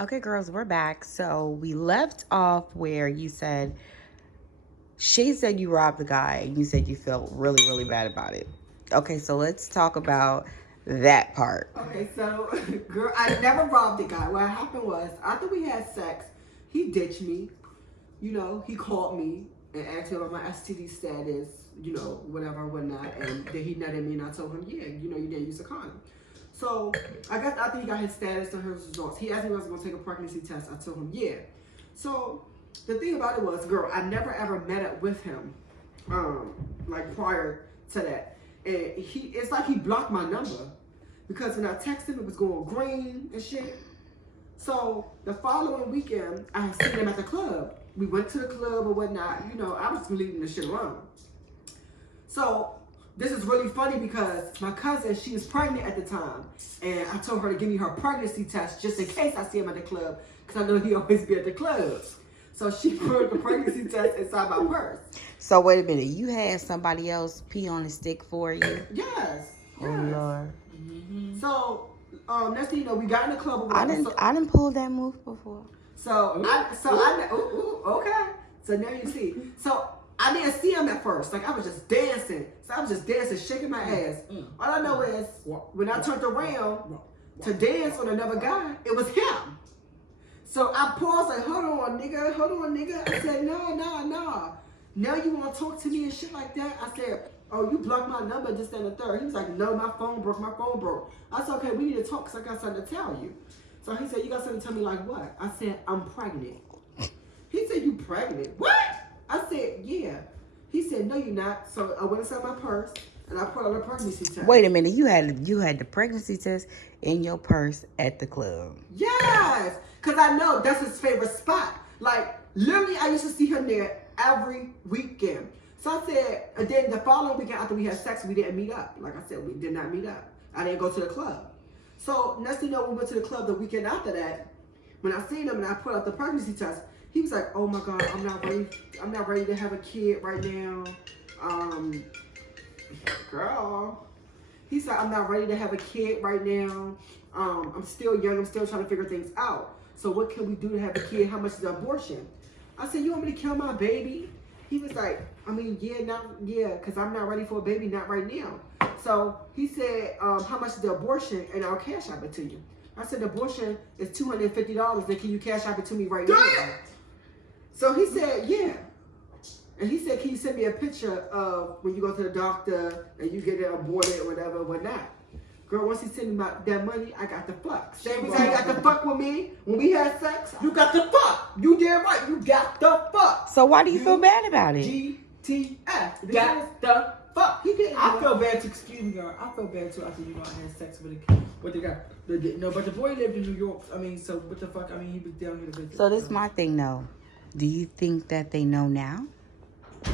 Okay, girls, we're back. So we left off where she said you robbed the guy and you said you felt really, really bad about it. Okay, so let's talk about that part. Okay, so girl, I never robbed the guy. What happened was after we had sex, he ditched me. You know, he called me and asked me about my STD status, you know, whatever, whatnot, and then he nutted me and I told him, yeah, you know, you didn't use a condom. So I guess after he got his status and his results, he asked me if I was gonna take a pregnancy test. I told him, yeah. So the thing about it was, girl, I never ever met up with him, like prior to that. And it's like he blocked my number because when I texted him, it was going green and shit. So the following weekend, I had seen him at the club. We went to the club or whatnot. You know, I was leaving the shit alone. So this is really funny because my cousin, she was pregnant at the time. And I told her to give me her pregnancy test just in case I see him at the club. Because I know he always be at the clubs. So she put the pregnancy test inside my purse. So wait a minute, you had somebody else pee on the stick for you? Yes. Oh Lord. Mm-hmm. So next thing you know, we got in the club. I didn't pull that move before. Okay. So now you see. So I didn't see him at first. Like I was just dancing. So I was just dancing, shaking my ass. All I know is when I turned around to dance on another guy, it was him. So I paused like, hold on, nigga. I said, no. Now you want to talk to me and shit like that? I said, oh, you blocked my number, this, and the third. He was like, no, my phone broke. I said, okay, we need to talk because I got something to tell you. So he said, you got something to tell me like what? I said, I'm pregnant. He said, you pregnant? What? I said, yeah. He said, no, you're not. So I went inside my purse and I put on a pregnancy test. Wait a minute, you had the pregnancy test in your purse at the club. Yes, because I know that's his favorite spot. Like, literally, I used to see him there every weekend. So I said, and then the following weekend after we had sex, we didn't meet up. Like I said, we did not meet up. I didn't go to the club. So next thing you know, we went to the club the weekend after that. When I seen him and I put out the pregnancy test, he was like, oh my God, I'm not ready to have a kid right now. Girl. He said, I'm not ready to have a kid right now. I'm still young. I'm still trying to figure things out. So what can we do to have a kid? How much is the abortion? I said, you want me to kill my baby? He was like, I mean, because I'm not ready for a baby, not right now. So he said, how much is the abortion? And I'll cash out it to you. I said, the abortion is $250. Then can you cash out it to me right now? So he said, yeah. And he said, can you send me a picture of when you go to the doctor and you get it aborted or whatever, whatnot? Girl, once he sent me that money, I got the fuck. Same reason you got the fuck with me when we had sex, you got the fuck. You did right, you got the fuck. So why do you feel bad about it? GTF. Got the fuck. He didn't. I feel bad too, excuse me, girl. I feel bad too after, I had sex with the guy. No, but the boy lived in New York. I mean, so what the fuck? I mean, he was down here to visit. So this is my thing though. Do you think that they know now? I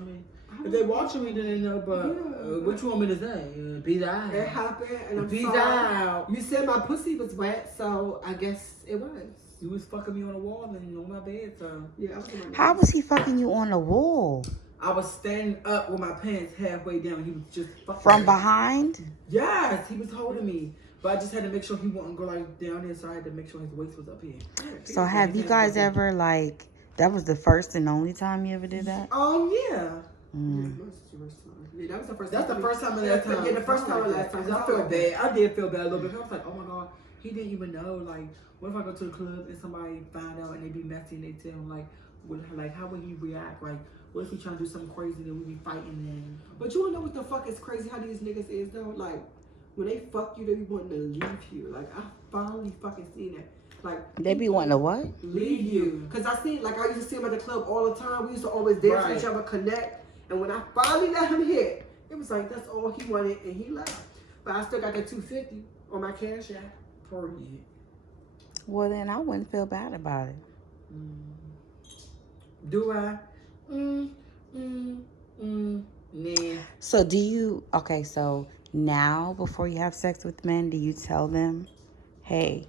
mean, if they watching me, then they know, but what you want me to say? Be that. It happened, and I'm be sorry. out. You said my pussy was wet, so I guess it was. You was fucking me on the wall and on my bed, so. Yeah, I was on my bed. How was he fucking you on the wall? I was standing up with my pants halfway down. He was just fucking From me. behind? Yes, he was holding me. But I just had to make sure he wouldn't go like down there, so I had to make sure his waist was up here. So have you guys ever like, that was the first and only time you ever did that? Yeah. Mm. Yeah, that was the first. That's the first time and last time. Yeah, the first time and last time. I felt bad. I did feel bad a little bit. I was like, oh my God, he didn't even know. Like, what if I go to the club and somebody find out and they be messy and they tell him like, how would he react? Like, what if he trying to do something crazy and we be fighting and. But you wanna know what the fuck is crazy? How these niggas is though? Like, when they fuck you, they be wanting to leave you. Like, I finally fucking seen that. Like, They be wanting to what? Leave you. Cause I used to see him at the club all the time. We used to always dance with each other, connect. And when I finally let him hit, it was like that's all he wanted, and he left. But I still got that $250 on my cash app. Period. Well, then I wouldn't feel bad about it. Do I? Nah. So do you, okay, so now before you have sex with men, do you tell them, hey?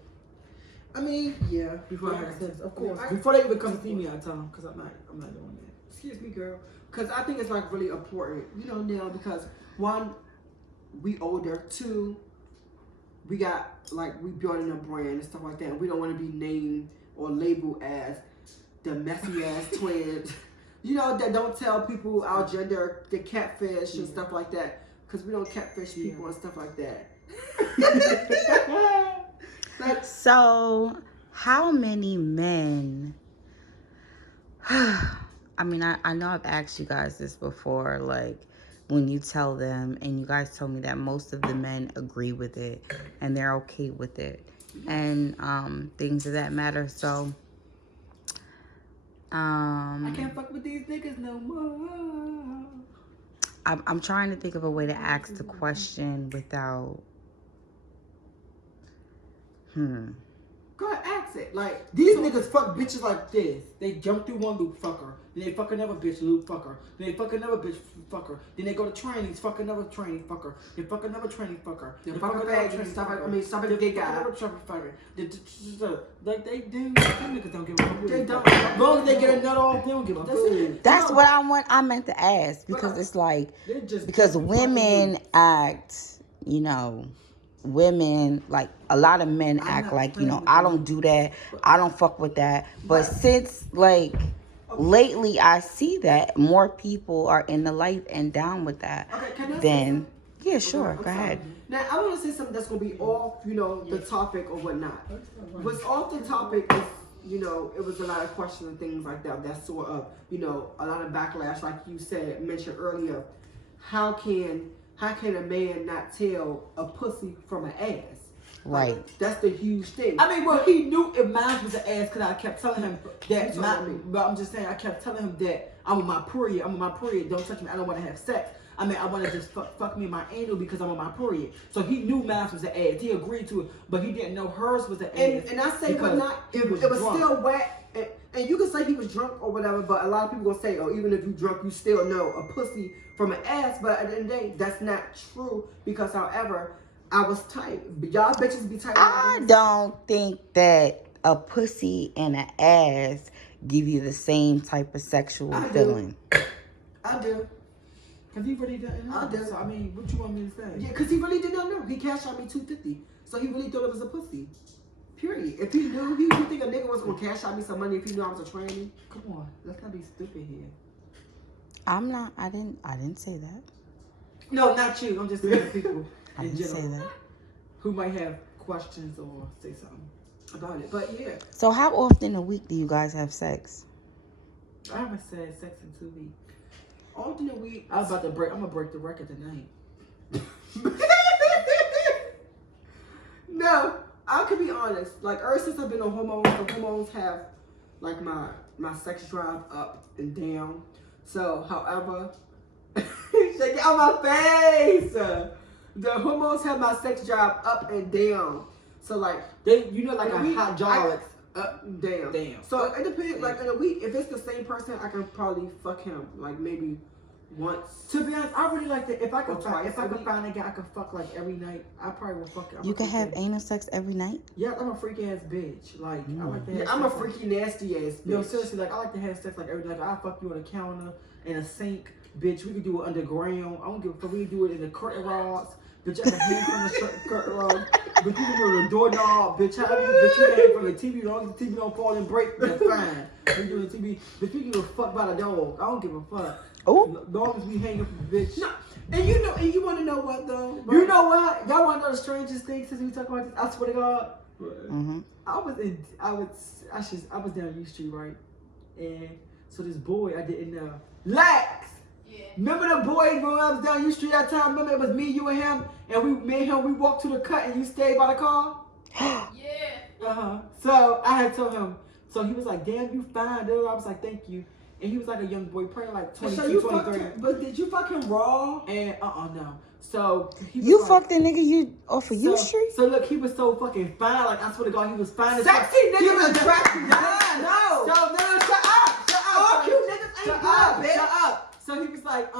I mean, yeah. Before I have sex, of course. Yeah, Before they even come see me, I tell them, because I'm not doing that. Excuse me, girl. Because I think it's like really important, now, because one, we older. Two, we got, like, we building a brand and stuff like that, and we don't want to be named or labeled as the messy ass twins, you know, that don't tell people our gender, the catfish and stuff like that, because we don't catfish people and stuff like that. So, how many men? I mean, I know I've asked you guys this before, like, when you tell them, and you guys told me that most of the men agree with it and they're okay with it, and things of that matter. So, I can't fuck with these niggas no more. I'm trying to think of a way to ask the question without. Go ahead, ask it. Like, These niggas fuck bitches like this. They jump through one loop, fuck her. Then they fuck another bitch, loop, fuck her. Then they fuck another bitch, fuck her. Then they go to trainings, fuck another training, fuck her. They fuck another training, fuck her. They fuck a bag and stuff. I mean, somebody big guy. Like they do. Them niggas don't give a fuck. They don't. As long as they get a nut off, they don't give a fuck. That's what I meant to ask, because it's like, because women act, you know, women, like, a lot of men act like, you know, I don't do that, I don't fuck with that. But since, like, lately I see that more people are in the life and down with that, then yeah, sure, go ahead. Now I want to say something that's gonna be off, you know, the topic or whatnot. What's off the topic is, you know, it was a lot of questions and things like that. That sort of, you know, a lot of backlash, like you said, mentioned earlier. How can a man not tell a pussy from an ass? Right. Like, that's the huge thing. I mean, well, he knew if mine was an ass because I kept telling him that. But I'm just saying, I kept telling him that I'm on my period. Don't touch me. I don't want to have sex. I mean, I want to just fuck me in my anal because I'm on my period. So he knew mine was an ass. He agreed to it, but he didn't know hers was an ass. And I say, but not. It was still wet. And you can say he was drunk or whatever, but a lot of people will say, oh, even if you drunk, you still know a pussy from an ass. But at the end of the day, that's not true, because, however, I was tight. Y'all bitches be tight. I don't think that a pussy and an ass give you the same type of sexual feeling. I do. Because he really didn't know. I do. So, I mean, what you want me to say? Yeah, because he really did not know. He cashed out me $250. So he really thought it was a pussy. Period. If he knew, you think a nigga was going to cash out me some money if he knew I was a tranny? Come on. Let's not be stupid here. I'm not. I didn't say that. No, not you. I'm just saying people I in didn't general say that. who might have questions or say something About it. But yeah. So how often a week do you guys have sex? I haven't said sex in 2 weeks. Often a week. I'm gonna break the record tonight. No, I could be honest. Like, ever since I've been on hormones, the hormones have, like, my sex drive up and down. So, however, shake it out my face. The hormones have my sex drive up and down. So, like, They, you know, like a in week, hydraulics. up and down. Damn. So it depends. Like, in a week, if it's the same person, I can probably fuck him like maybe once. To be honest, I really like that. If I could, Or twice if I a could week. find a guy I could fuck like every night, I probably would fuck. You can have anal sex every night? Yeah, I'm a freaky ass bitch. Like I like to have. I'm a sex freaky nasty ass bitch. No, seriously, like I like to have sex like every night. Like, I fuck you on a counter, in a sink, bitch. We could do it underground. I don't give a fuck. We could do it in the curtain rods. Bitch, I can hang from the curtain rod. Bitch, you can do the doorknob. Bitch, how you, bitch, you can hang from the TV. As long as the TV don't fall and break, that's fine. We do the TV. Bitch, we give a fuck by the dog. I don't give a fuck. Oh. As long as we hang up the bitch. No, and you know, and you want to know what though? You know what? Y'all want to know the strangest thing since we talk about this? I swear to God. Mm-hmm. I was down U Street, right? And so this boy I didn't know. Lax! Yeah. Remember the boy when I was down U Street that time? Remember it was me, you, and him? And we walked to the cut and you stayed by the car? Yeah. Uh-huh. So I had told him, so he was like, damn, you fine, dude. I was like, thank you. And he was like a young boy, probably like 22, So you 23. fucked him, but did you fuck him raw? And no. So he was You like, fucked the nigga you off of U Street? So look, he was so fucking fine. Like I swear to God, he was fine. Sexy nigga was attractive. No. So no, shut up. All cute niggas ain't good, bitch. Shut up. So he was like,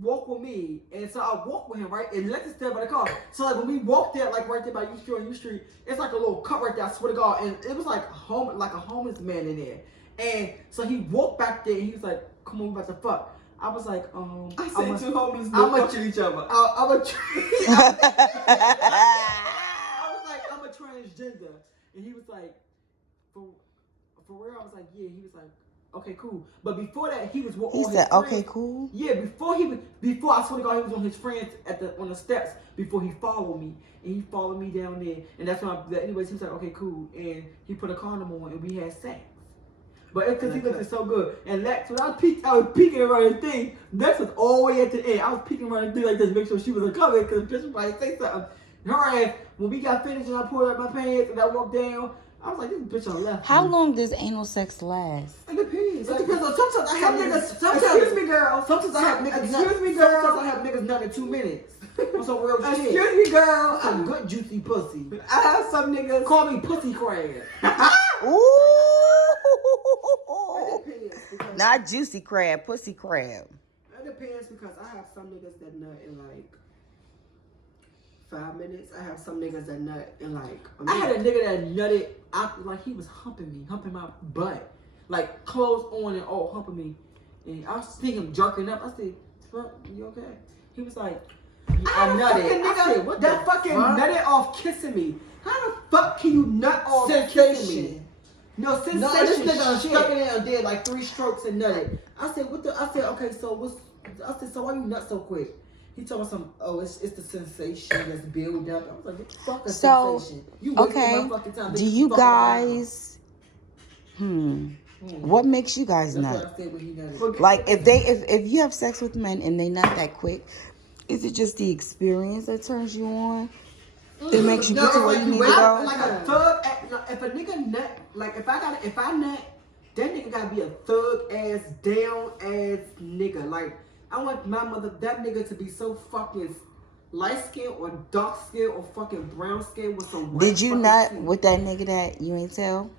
walk with me. And so I walked with him, right? And Lex is still by the car. So like when we walked there, like right there by U Street on U Street, it's like a little cut right there, I swear to God. And it was like a homeless man in there. And so he walked back there and he was like, come on, we about to fuck. I was like, I said two homeless I'm men a- touching each other. I'm a transgender, and he was like, for real. I was like, yeah. He was like, okay, cool. But before that, he was with all his friends. Okay, cool. Yeah, before I swear to God, he was on his friends on the steps before he followed me, and he followed me down there, and that's when anyways he was like, okay, cool, and he put a condom on, and we had sex. But it's because he looked so good. And Lex, when I was peeking around the thing. Lex was all the way at the end. I was peeking around the thing like this to make sure she was uncovered because the bitch was probably say something. And her ass, when we got finished and I pulled up my pants and I walked down, I was like, this bitch on left. How long does anal sex last? It depends. It depends on sometimes I have niggas. Excuse me, girl. Sometimes I have niggas. Excuse me, girl. Sometimes I have niggas nut in 2 minutes. On some real shit. Excuse me, girl. Some good juicy pussy. I have some niggas. Call me pussy crab. Ooh. It depends because Not juicy crab, pussy crab. it depends because I have some niggas that nut in like 5 minutes. I have some niggas that nut in like a minute. I had a nigga that nutted out like he was humping my butt. Like clothes on and all humping me. And I see him jerking up. I said, "Fuck, you okay?" He was like, I nutted. I said, what that fucking nutted off kissing me. How the fuck can you nut off kissing me? No, sensation. No, this nigga stuck it in and did like 3 strokes and nutted. I said, okay, so so why you nut so quick? He told me it's the sensation that's built up. I was like, what the fuck is sensation? You wasting my fucking time. Do you guys, what makes you guys nut? Like if you have sex with men and they nut that quick, is it just the experience that turns you on? It makes you get to where you need to go? Like a thug, if a nigga nut, like if I nut, that nigga gotta be a thug ass, down ass nigga. Like I want that nigga to be so fucking light skin or dark skin or fucking brown skin with some. Did you nut with that nigga that you ain't tell?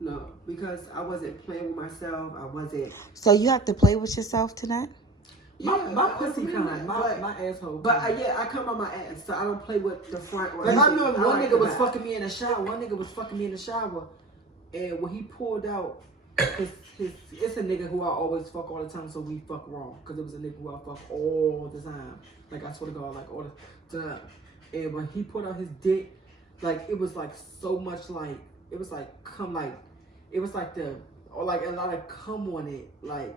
No, because I wasn't playing with myself. I wasn't. So you have to play with yourself tonight? My pussy come, my asshole. But I come on my ass, so I don't play with the front. Or I know one nigga was fucking me in the shower. And when he pulled out, it's a nigga who I always fuck all the time, so we fuck wrong. Because it was a nigga who I fuck all the time. Like, I swear to God, like, all the time. And when he pulled out his dick, like, it was, like, so much, like, it was, like, it was, like, or, like, a lot of cum on it, like.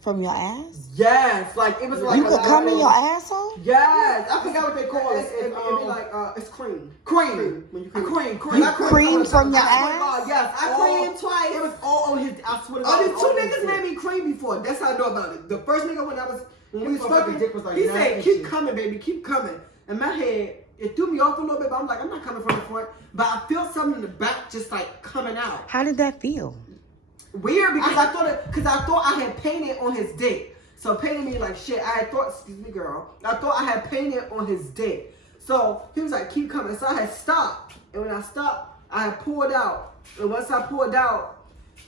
From your ass? Yes, like, it was, like. You could come in your asshole? Yes, I forgot what they call it. It'd be like, it's cream. Cream. When you cream. You cream from your ass? God, yes, I creamed twice. It was all on his. I swear to God. I mean, 2 niggas made me cream before. That's how I know about it. The first nigga when we was fucking, he said, "Keep coming, baby, keep coming." In my head, it threw me off a little bit, but I'm like, I'm not coming from the front. But I felt something in the back, just like coming out. How did that feel? Weird, because I thought I had painted on his dick. So painted me like shit. I thought I had painted on his dick. So he was like, keep coming. So I had stopped. And when I stopped, I had pulled out. And once I pulled out,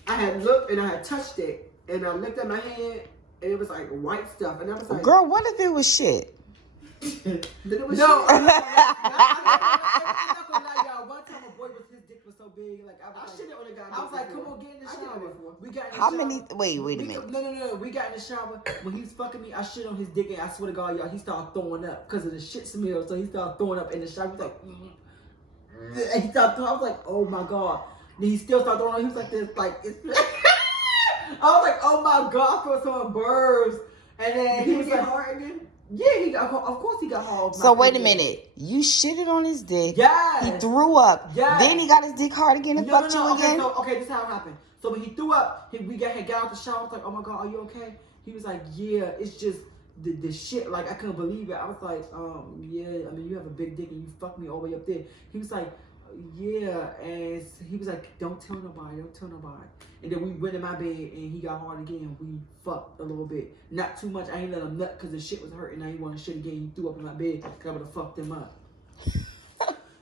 I had looked and I had touched it. And I looked at my hand and it was like white stuff. And I was like, girl, what if it was shit? Then it was shit. I'm not gonna lie, y'all. One time a boy with his dick was so big, like I shit it on the guy. I was like, come on, get in the shower. We got in the shower. How many? Wait a minute. No. We got in the shower. When he was fucking me, I shit on his dick, and I swear to God, y'all, he started throwing up because of the shit smell. So he started throwing up in the shower. He was like, and he started throwing. I was like, oh my God. Then he still started throwing up. He was like this, like it's. I was like, oh my God, I feel some burrs. And then he was like, hard again. Yeah, of course he got hard. So wait a minute. You shitted on his dick. Yes. He threw up. Yes. Then he got his dick hard again and fucked you again. Okay, this is how it happened. So when he threw up, we got out the shower. I was like, oh my God, are you okay? He was like, yeah, it's just the shit. Like, I couldn't believe it. I was like, yeah, I mean, you have a big dick and you fucked me all the way up there. He was like, yeah, and he was like, don't tell nobody. And then we went in my bed and he got hard again. We fucked a little bit. Not too much. I ain't let him nut because the shit was hurting. I ain't want to shit again. He threw up in my bed because I would have fucked him up.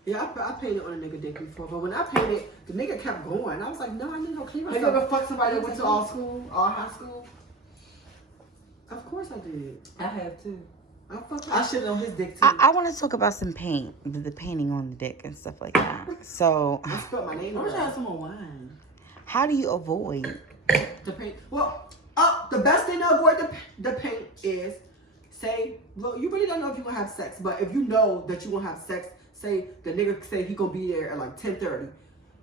Yeah, I painted on a nigga dick before, but when I painted, the nigga kept going. I was like, no, I need no clean myself. Have you ever fucked somebody that went to all high school? Of course I did. I have too. I shit on his dick too. I want to talk about some paint, the painting on the dick and stuff like that. So I spelled my name. I wish I had some more wine. How do you avoid the paint? Well, the best thing to avoid the paint is look, you really don't know if you're gonna have sex, but if you know that you won't have sex, say the nigga say he gonna be there at like 10:30.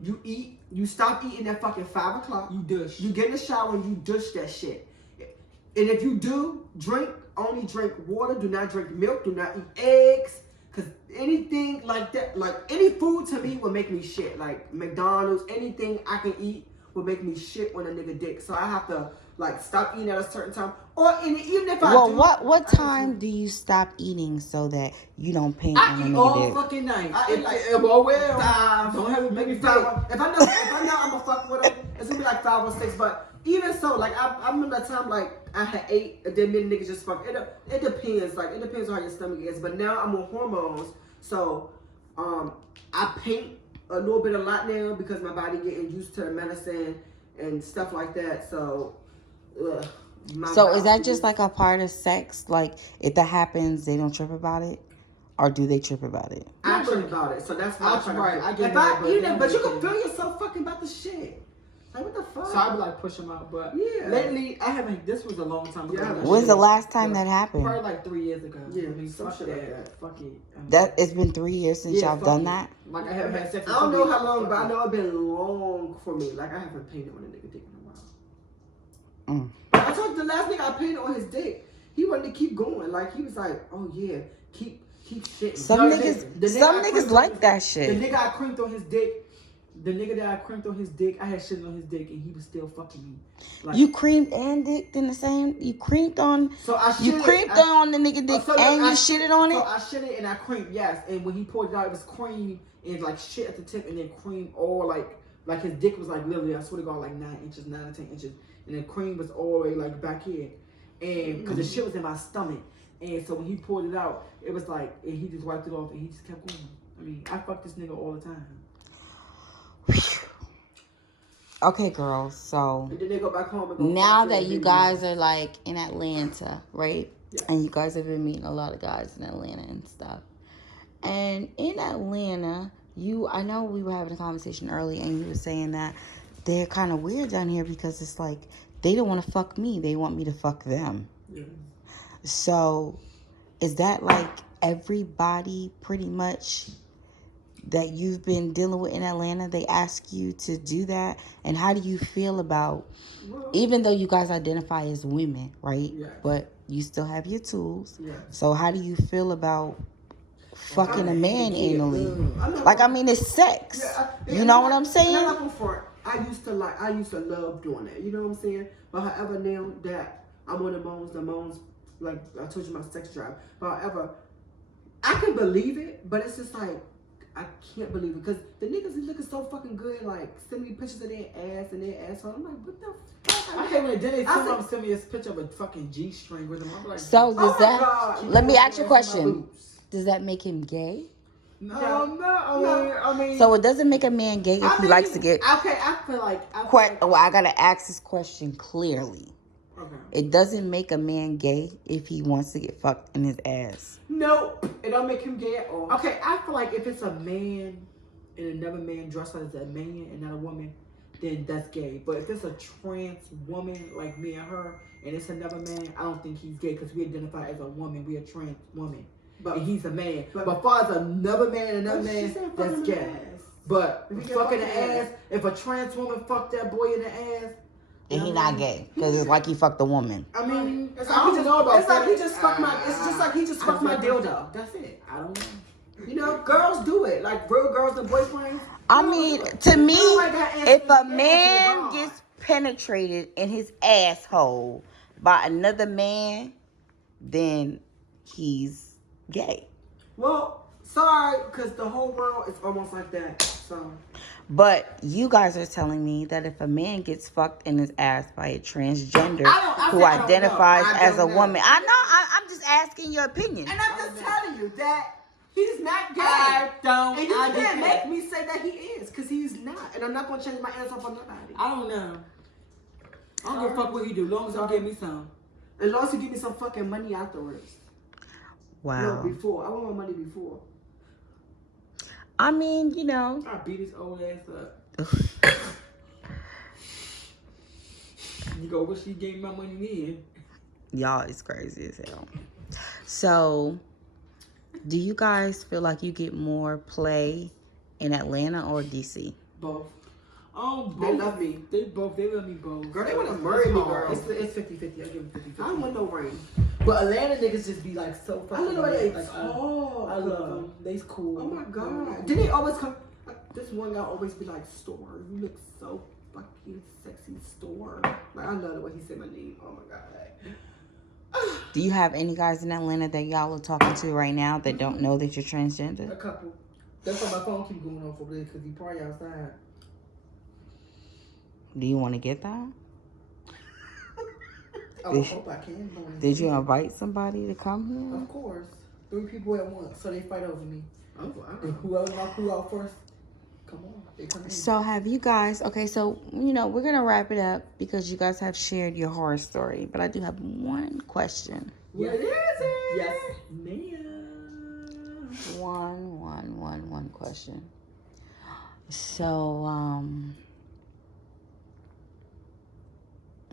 You eat, you stop eating at fucking 5 o'clock. You douche. You get in the shower and you douche that shit. And if you do drink, only drink water. Do not drink milk. Do not eat eggs. Cause anything like that, like any food to me will make me shit. Like McDonald's, anything I can eat will make me shit on a nigga dick. So I have to like stop eating at a certain time. Or even if I do. What time do you stop eating so that you don't paint on a I eat all nigga dick? fucking night. I eat like five. Don't have it maybe maybe 5. If I know I'm gonna fuck with him, it's gonna be like 5 or 6. But even so, like I remember that time like I had 8, and then niggas just fuck. It depends. Like it depends on how your stomach is. But now I'm on hormones, so I paint a little bit a lot now because my body getting used to the medicine and stuff like that. So. So is that just like a part of sex? Like if that happens, they don't trip about it, or do they trip about it? I trip about it, so that's why I'm right. I get if that, I eat it, but you can feel yourself fucking about the shit. Like what the fuck? So I be like push them out, but Yeah. lately I haven't. This was a long time ago. Yeah. When's the last time that happened? Probably like 3 years ago. Yeah, I mean, some fuck shit that. like that. Fuck it. That it's been 3 years since Yeah, y'all fuck done it. that. Like I haven't had sex. I don't know how long, Fuck but I it. know it's been long for me. Like I haven't painted on a nigga dick in a while. Mm. I told the last nigga I painted on his dick. He wanted to keep going. Like he was like, "Oh yeah, keep shitting." Some No, niggas I crimped like on that his- shit. The nigga I crimped on his dick. The nigga that I crimped on his dick, I had shit on his dick, and he was still fucking me. Like, You creamed and dicked in the same. You creamed on. so I You shitted- creamed I- on the nigga dick so look, and you I- shitted on So it. I shitted and I creamed, yes. And when he poured it out, it was cream and like shit at the tip, and then cream all like his dick was like literally, I swear to God, like 9 inches, 9 or 10 inches, and then cream was all the way like back here, and because the shit was in my stomach, and so when he poured it out, it was like, and he just wiped it off, and he just kept going. I mean, I fuck this nigga all the time. Okay, girls. So And then they go back home and go now fuck that their you baby. guys are like in Atlanta, right? Yeah. And you guys have been meeting a lot of guys in Atlanta and stuff. And in Atlanta, I know we were having a conversation early, and you were saying that they're kind of weird down here because it's like they don't want to fuck me; they want me to fuck them. Yeah. So, is that like everybody pretty much that you've been dealing with in Atlanta? They ask you to do that, and how do you feel about? Well, Even though you guys identify as women, right? Yeah. But you still have your tools. yeah. So how do you feel about fucking a man Yeah, anally? I'm not Like, I gonna- mean, it's sex. Yeah, You know what I'm saying? And I'm not gonna front. I used to love doing that. You know what I'm saying? But however, now that I'm on the moans, like I told you, my sex drive. But however, I can believe it, but it's just like I can't believe it because the niggas is looking so fucking good. Like send me pictures of their ass and their asshole. I'm like, what the fuck? I hate when they I said- somebody send me a picture of a fucking G-string with him. I'm like, So Oh does my that? God. Let me ask you a My question. boobs. Does that make him gay? No. I mean, So it doesn't make a man gay if I he mean, likes to get. Okay, I feel like. Well, I gotta ask this question clearly. Okay. It doesn't make a man gay if he wants to get fucked in his ass. Nope, it don't make him gay at all. Okay, I feel like if it's a man and another man dressed as a man and not a woman, then that's gay. But if it's a trans woman like me and her, and it's another man, I don't think he's gay because we identify as a woman. We a trans woman, and he's a man. But far as another man and another But she man, said that's fucking gay. ass. But If he get fucking the fucked in the ass, if a trans woman fuck that boy in the ass, And he not gay because it's like he fucked a woman. I mean, It's I like don't he just, know about it's like he that. just fucked my. It's just like he just fucked my dildo. That's it. I don't know. You know, girls do it. Like real girls and boyfriends. I girls mean, do it. to me, Oh my God, if a Anthony, man God. gets penetrated in his asshole by another man, then he's gay. Well, sorry, because the whole world is almost like that. So But you guys are telling me that if a man gets fucked in his ass by a transgender I who said I don't identifies know. I as a don't know. woman, I know, I'm just asking your opinion. and I'm just telling you that he's not gay. I don't. And you I can't don't- make me say that he is, because he's not. And I'm not going to change my answer for nobody. I don't know. I don't give a fuck what he do, as long as he give me some. As long as you give me some fucking money afterwards. Wow. No, before. I want my money before. I mean, you know. I beat his old ass up. You go, wish he gave me my money then. Y'all is crazy as hell. So, Do you guys feel like you get more play in Atlanta or DC? Both. They love me. They love me both. Girl, they want to murder me, girl. It's 50-50. I give them 50-50. I don't want no rain. But Atlanta niggas just be like so fucking. I don't know why they like, talk. I love them. They's cool. Oh my god. Did they always come? This one guy always be like, Store, you look so fucking sexy, Store. Like, I love the way he said my name. Oh my god. Do you have any guys in Atlanta that y'all are talking to right now that don't know that you're transgender? A couple. That's why my phone keep going off over there because he probably outside. Do you want to get that? I hope I can. Did you invite somebody to come here? Of course. 3 people at once, so they fight over me. Oh, And whoever knock who out first, come on, they come in. So have you guys, okay, so, we're going to wrap it up because you guys have shared your horror story. But I do have one question. What is it? Yes, ma'am. One question. So,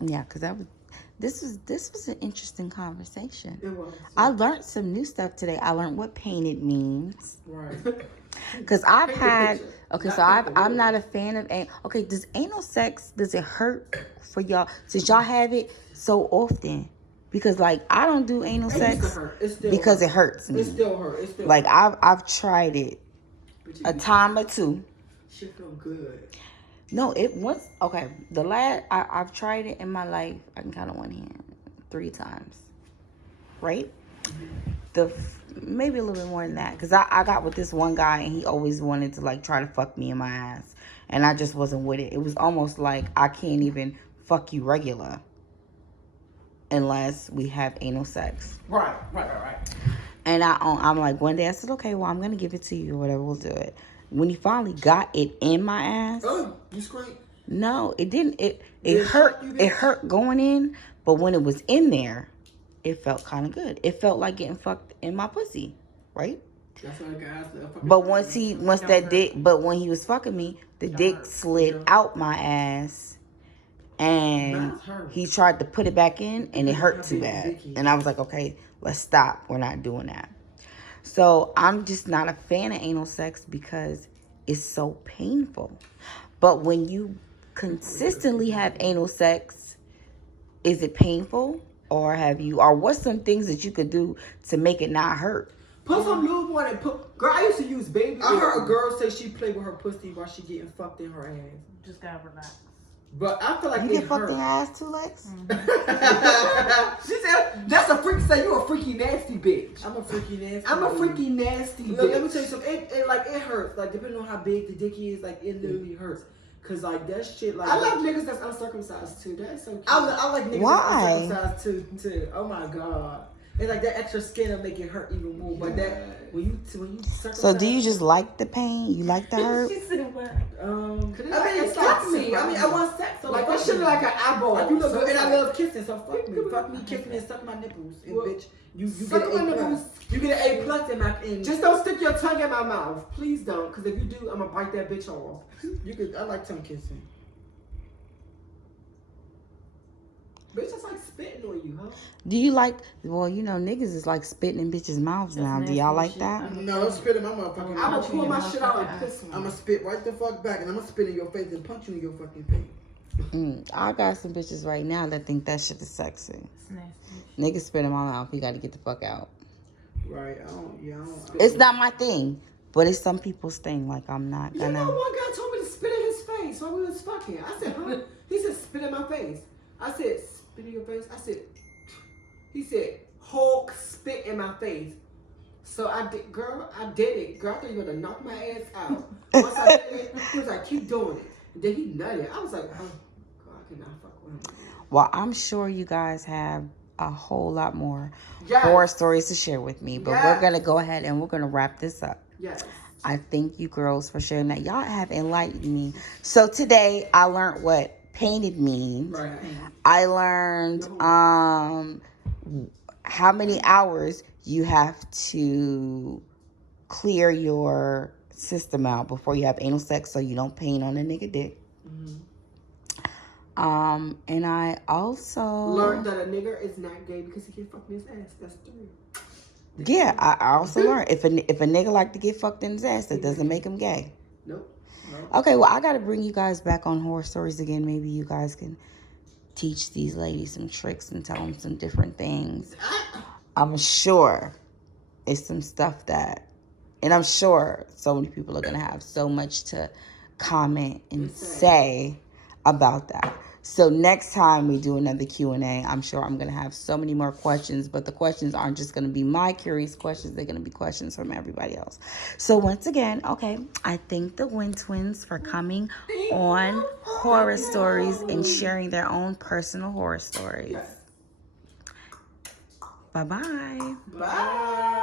yeah, because this was an interesting conversation. It was. I learned some new stuff today. I learned what painted means. Right. Because I've had, okay, so I'm not a a fan of, okay, does anal sex, does it hurt for y'all? Since y'all have it so often. Because, like, I don't do anal sex because it hurts me. It still hurt. It still like, hurt. I've tried it a time or two. Shit feel good. No, it was, okay, I've tried it in my life, I can count on one hand, 3 times, right? Maybe a little bit more than that, because I got with this one guy, and he always wanted to, like, try to fuck me in my ass, and I just wasn't with it. It was almost like I can't even fuck you regular unless we have anal sex. Right. And I'm like, one day I said, okay, well, I'm going to give it to you or whatever, we'll do it. When he finally got it in my ass. Oh, you screamed? No, it didn't. It hurt. It hurt going in, but when it was in there, it felt kind of good. It felt like getting fucked in my pussy, right? That's what guys do. But when he was fucking me, the dick slid out my ass, and he tried to put it back in, and it hurt too bad. And I was like, okay, let's stop. We're not doing that. So I'm just not a fan of anal sex because it's so painful. But when you consistently have anal sex, is it painful? Or what's some things that you could do to make it not hurt? Put some lube on it. Girl, I used to use baby. I heard a girl say she played with her pussy while she getting fucked in her ass. Just gotta relax. But I feel like You it get fucked hurt. in your ass 2 legs? She said, that's a freak say you a freaky nasty bitch. I'm a freaky nasty. I'm a freaky nasty bitch. Look, let me tell you something. It hurts. Like, depending on how big the dick is, like, it literally hurts. Cause like that shit, like I love niggas that's uncircumcised too. That's so cute. I like niggas Why? that's uncircumcised too. Oh my god. It's like that extra skin will make it hurt even more. But that when you circumcise. So do you just like the pain? You like the hurt? She said what? I mean, it's fuck like me. I mean, I want sex. So like that shit like an eyeball. Like, you look So good, and it's I like- love kissing. So fuck me, kiss me, and suck my nipples, and Well, bitch, you suck get my an A+. nipples. You get an A+ in my. Just don't stick your tongue in my mouth. Please don't. Because if you do, I'm going to bite that bitch off. You could. I like tongue kissing. Bitch, that's like spitting on you, huh? Do you like, well, niggas is like spitting in bitches' mouths now. Do y'all like that? No, don't spit in my motherfucking. I'm going to pull my shit out and piss on I'm you. gonna spit right the fuck back, and I'm gonna spit in your face and punch you in your fucking face. I got some bitches right now that think that shit is sexy. It's nasty. Niggas spit in my mouth. You got to get the fuck out. Right? I don't. It's not my thing, but it's some people's thing. Like, I'm not You gonna. know, one guy told me to spit in his face while we was fucking. I said, huh? He said, spit in my face. I said, spit in your face? I said, he said, Hulk spit in my face. So I did, girl, I did it. Girl, I thought you were going to knock my ass out. Once I did it, he was like, keep doing it. And then he nutted. I was like, oh, God, I cannot fuck with him. Well, I'm sure you guys have a whole lot more Yes. horror stories to share with me, but Yes. we're gonna go ahead and we're gonna wrap this up. Yes. I thank you girls for sharing that. Y'all have enlightened me. So today I learned what painted means. Right. I learned how many hours you have to clear your system out before you have anal sex so you don't pain on a nigga dick. And I also Learned that a nigger is not gay because he can fuck his ass. That's 3. Yeah, I also learned if a nigga like to get fucked in his ass, that doesn't make him gay. Nope. Okay, well, I gotta bring you guys back on horror stories again. Maybe you guys can teach these ladies some tricks and tell them some different things. I'm sure it's some stuff that, and I'm sure so many people are gonna have so much to comment and say about that. So next time we do another Q&A, I'm sure I'm going to have so many more questions, but the questions aren't just going to be my curious questions. They're going to be questions from everybody else. So once again, okay, I thank the WynnTwins for coming on Horror Stories and sharing their own personal horror stories. Bye-bye. Bye.